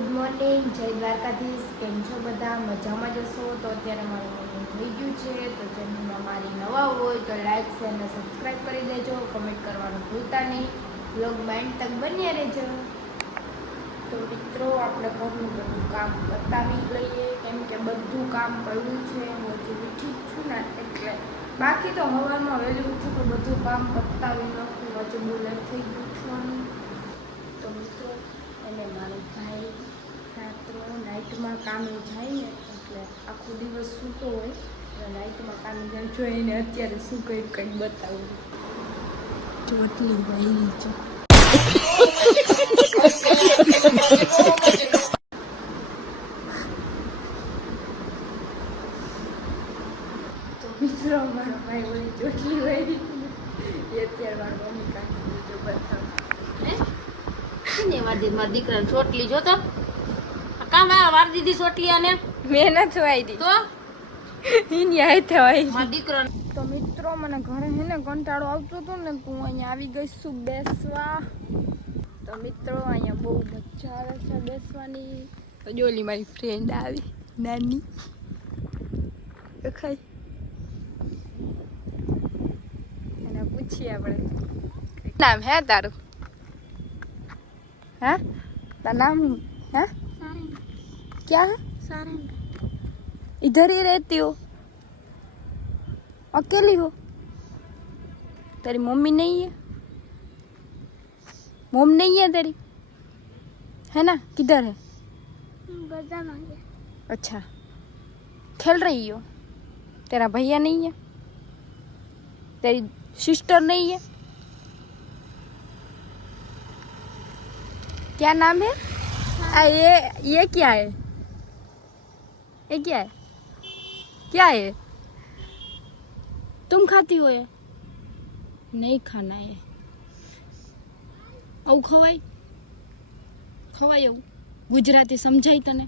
Good morning, જય દ્વારકાધીશ. કેમ છો બધા? મજામાં જશો? તો અત્યારે મારું મોર્નિંગ થઈ ગયું છે. તો ચેનલમાં મારી નવા હોય તો લાઈક શેર અને સબસ્ક્રાઈબ કરી દેજો. કમેન્ટ કરવાનું ભૂલતા નહીં. બ્લોગમાં એન્ડ તક બન્યા રહેજો. તો મિત્રો, આપણે ઘરનું બધું કામ બતાવી લઈએ, કેમ કે બધું કામ પડ્યું છે. હું હજી ઉઠી જ છું ને, એટલે બાકી તો હવામાં વહેલી ઉઠું તો બધું કામ બતાવી નાખું. હજુ બહુ લેટ થઈ ગયું ઉઠવાનું. તો મિત્રો, અને મારો ભાઈ રાત્રો નાઇટમાં કામે જાય ને, એટલે આખો દિવસ સૂતો હોય એટલે નાઇટમાં કામે જાય. જો એને અત્યારે શું કંઈક બતાવું. ચોટલી વહી છે. તો મિત્રો, મારો ભાઈ ઓલી ચોટલી વહી એ અત્યારે મારી મમ્મી કાઢી દીધો બતાવ. મારા દીકરા ચોટલી જોતો કામ વાર દીધી ચોટલી અને મેં નથી વાઈ તો એની હાથે વાઈ. મારા દીકરા તો મિત્રો, મને ઘરે હે ને કંટાળો આવતો હતો ને, તો હું અહીંયા આવી ગઈ છું બેસવા. તો મિત્રો, અહીંયા બહુ મજા આવે છે બેસવાની. તો જોલી મારી ફ્રેન્ડ આવી નાની દેખાય, એને પૂછીએ આપણે નામ હે તારું? હા, તારું નામ है? क्या है? इधर ही रहती हो? अकेली हो? तेरी मम्मी नहीं है? मम्मी नहीं है तेरी? है ना? किधर है? अच्छा, खेल रही हो? तेरा भैया नहीं है? तेरी सिस्टर नहीं है? क्या नाम है? ये क्या है? ये क्या है? क्या है? तुम खाती हो ये? नहीं खाना है. આવું ખવાય? ખવાય એવું? ગુજરાતી સમજાય તને?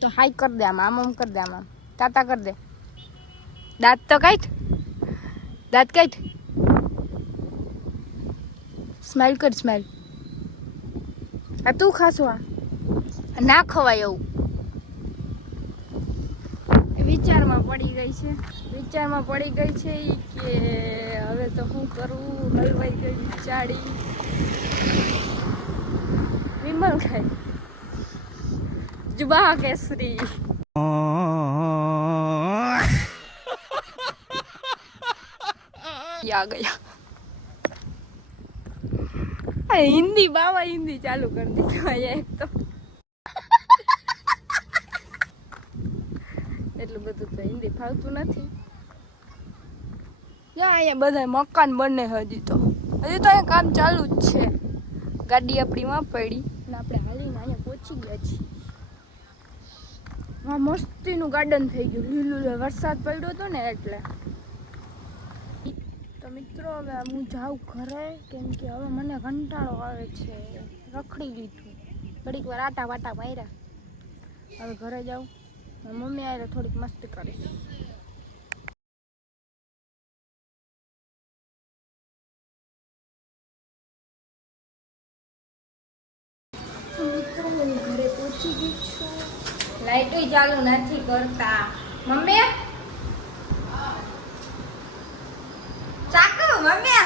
તો હાઈ કર દે, આમ આમ કર દે, આમ ટાટા કર દે. દાંત તો કાઢ, દાંત કાઢ. સ્માઈલ કર, સ્માઈલ. આ તું ખાશો? આ ના ખવાય એવું. વિચારમાં પડી ગઈ છે કે હવે તો શું કરું. હલવાઈ ગઈ બિચારી. વિમલ ખાય જુબા કેસરી. આ ગયા હિન્દી, બાવા હિન્દી ચાલુ કરી દીધું એક તો. એટલું બધું તો હિન્દી ફાવતું નથી. અહીંયા બધા મકાન બને હજી તો અહીંયા કામ ચાલુ જ છે. ગાડી આપણી માં પડી અને આપણે હાલીને અહીંયા પહોંચી ગયા છીએ. હા, મસ્તીનું ગાર્ડન થઈ ગયું, લીલું. વરસાદ પડ્યો હતો ને એટલે. તો મિત્રો, હવે હું જાઉં ઘરે, કેમ કે હવે મને કંટાળો આવે છે. રખડી લીધું, ઘડીક વાર આટા વાટા માર્યા. હવે ઘરે જાઉં, મમ્મી આવે થોડીક મસ્તી કરીશ. મિત્રો, હું ઘરે પહોંચી ગઈ છું. લાઈટો ચાલુ નથી કરતા. મમ્મી ચાકુ, મમ્મી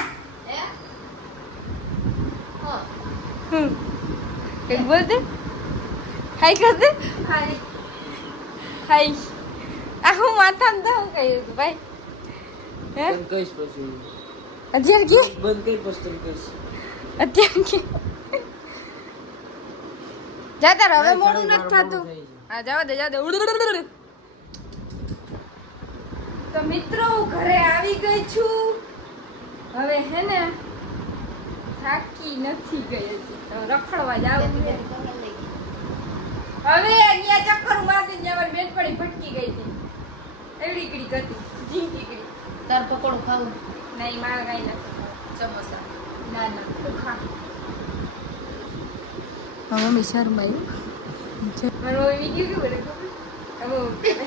કઈક બોલ દે. હાઈ કર દે. હાઈ. આ હું માથામાં તો હું કહી ભાઈ. હે કઈશ પછી અત્યારે કે બંધ કઈ પછી કઈશ અત્યારે કે જાતા હવે મોડું નથી થતું. હા, જવા દે. તો મિત્રો, હું ઘરે આવી ગઈ છું. હવે હે ને થાકી નથી ગઈ હજી, તો રખડવા જાવ. હવે અહીંયા ચક્કર મારતી જ્યાં બેન પડી ભટકી ગઈ હતી. એવડી કડી કરતી ઝીંકી. તાર પકોડું ખાવું? નહીં, મારે કઈ નથી. સમોસા ના તો ખા. મમ્મી શરમાયું. મારું મમ્મી બીજું કેવું ખબર?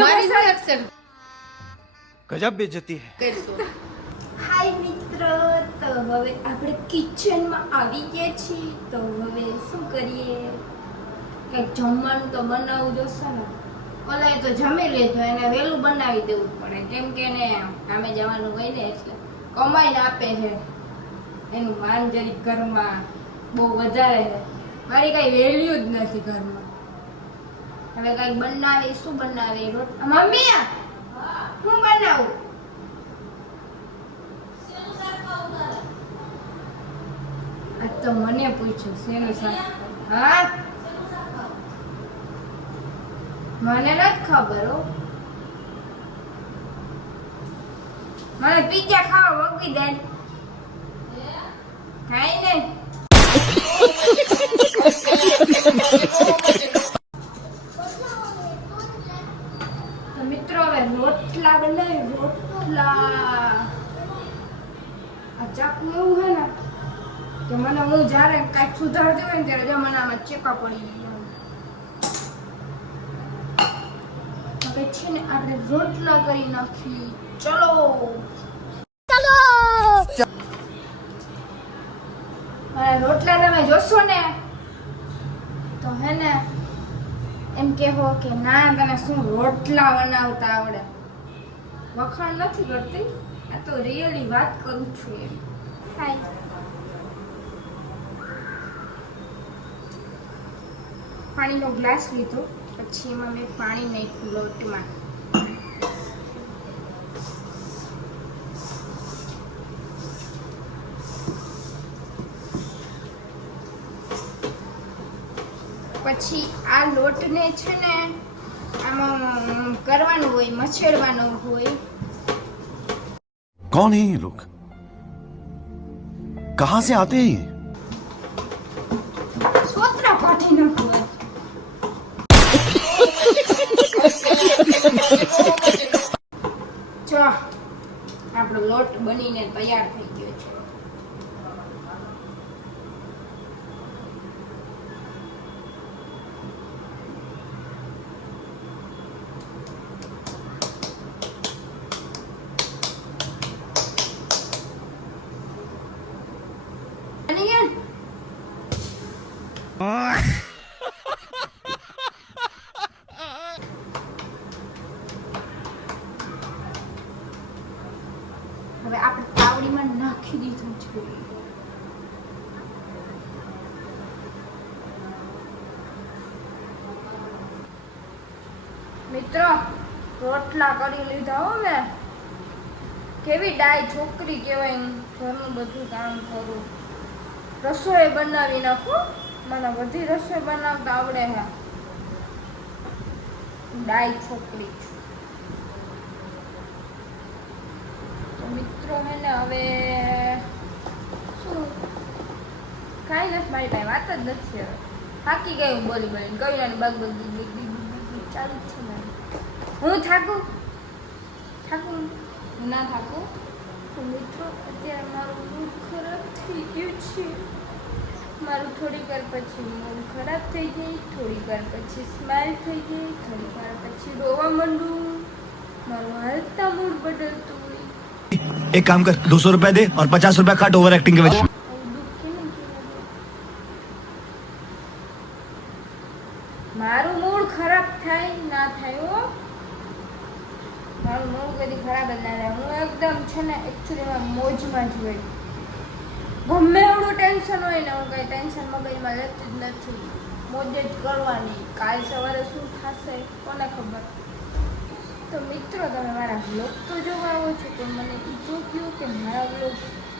મારી સિલેક્શન गजब बेइज्जती है. કરશું. હાય મિત્રો, હવે આપણે કિચનમાં આવી ગયા છીએ. તો હવે શું કરીએ? કંઈક જમવાનું તો બનાવવું જોશે ને. ઓલા તો જમી લીધું, એને વહેલું બનાવી દેવું પડે, કેમ કે એને કામે જવાનું હોય ને, એટલે કમાઈને આપે છે. એનું માન જરીક ઘરમાં બહુ વધારે છે. મારી કઈ વેલ્યુ જ નથી ઘરમાં. હવે કઈ બનાવી, શું બનાવી? મમ્મી શું બનાવું? આ તો મને પૂછ્યું શેનું શાક? હા, મને નથી ખબર હો. મને પિઝા ખાવા મૂકી દે. કાઈ નહીં. તો મિત્રો હવે રોટલા બનાવી. રોટલા આ ચાકુ એવું છે ને કે મને હું જ્યારે કાંઈક સુધારતી હોય ને ત્યારે જો મને આમાં ચેકા પડી જાય. હવે છે ને આપણે રોટલા કરી નાખી. ચલો રોટલા તમે જોશો ને તો હે ને એમ કહેવો કે ના તને શું રોટલા બનાવતા આવડે. વખાણ નથી કરતી, આ તો રિયલી વાત કરું છું. એમ હાય. પાણીનો ગ્લાસ લીધો, પછી એમાં મેં પાણી નાખ્યું લોટમાં. પછી આ લોટને છે ને આમાં કરવાનું હોય, મછેડવાનું હોય. कौन है ये लोग? कहां से आते हैं ये? સોતરા કાઢી નાખવું. જો આપણો લોટ બનીને તૈયાર થઈ ગયો છે. હવે આપણે તાવડીમાં નાખી દીધું છે. મિત્રો રોટલા કરી લીધા હો. મેં કેવી ડાય છોકરી કહેવાય. ઘરનું બધું કામ કરું, રસોઈ બનાવી નાખું. મને બધી રસોઈ બનાવતા આવડે છે. ડાય છોકરી છું. મિત્રો હે ને હવે શું કાંઈ નથી, મારી પાસે વાત જ નથી. હવે થાકી ગઈ હું બોલી બોલીને. કઈ ને બગ ચાલુ જ છે મારી. હું થાકું હું ના થાકું. તો મિત્રો અત્યારે મારું મૂડ ખરાબ થઈ ગયું છે. મારું થોડીક વાર પછી મૂડ ખરાબ થઈ ગઈ, થોડીક વાર પછી સ્માઇલ થઈ ગઈ, થોડીક વાર પછી રોવા માંડું. મારું હાલતા મૂડ બદલતું હોય. एक काम कर 200 रुपए दे और 50 रुपए काट ओवर एक्टिंग के वजह। મારું મૂડ ખરાબ થાય ના થાય હો. મારું મૂડ કદી ખરાબ જ ના થાય. હું એકદમ છે ને એકચ્યુઅલીમાં મોજમાં જ હોય. ગમે એવડું ટેન્શન હોય ને, હું કઈ ટેન્શન મગજમાં લેતી જ નથી. મોજ જ કરવાની. કાલ સવારે શું થશે કોને ખબર. તો મિત્રો તમે મારા બ્લોગ તો જોવા આવો છો, તો મને એ તો કહો કે મારા બ્લોગ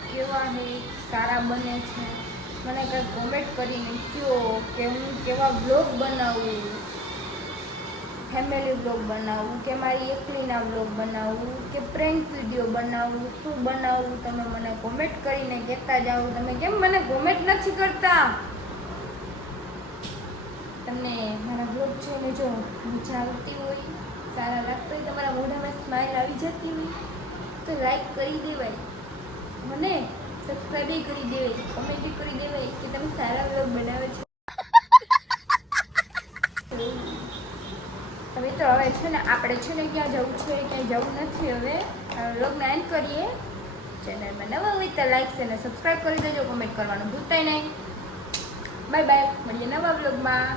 કેવા છે, સારા બને છે. મને કંઈ કોમેન્ટ કરીને કહો કે હું કેવા બ્લોગ બનાવું. ફેમિલી બ્લોગ બનાવું કે મારી એકલીના બ્લોગ બનાવું કે પ્રેન્ક વિડીયો બનાવું, શું બનાવું તમે મને કોમેન્ટ કરીને કહેતા જાઓ. તમે કેમ મને કોમેન્ટ નથી કરતા? તમને મારા બ્લોગ જોઈને જો મજા આવતી હોય, સારા લાગતો હોય, તમારા મોઢામાં સ્માઇલ આવી જતી હોય તો લાઈક કરી દેવાય, મને સબસ્ક્રાઈબ કરી દેવાય, કમેન્ટ કરી દેવાય કે તમે સારા બ્લોગ બનાવે છો. હવે તો હવે છે ને આપણે છે ને ક્યાં જવું છે, ક્યાંય જવું નથી. હવે વ્લોગને એન્ડ કરીએ. ચેનલમાં નવા હોય તો લાઈક અને સબસ્ક્રાઈબ કરી દેજો, કોમેન્ટ કરવાનું ભૂલતા નહીં. બાય બાય, મળીએ નવા વ્લોગમાં.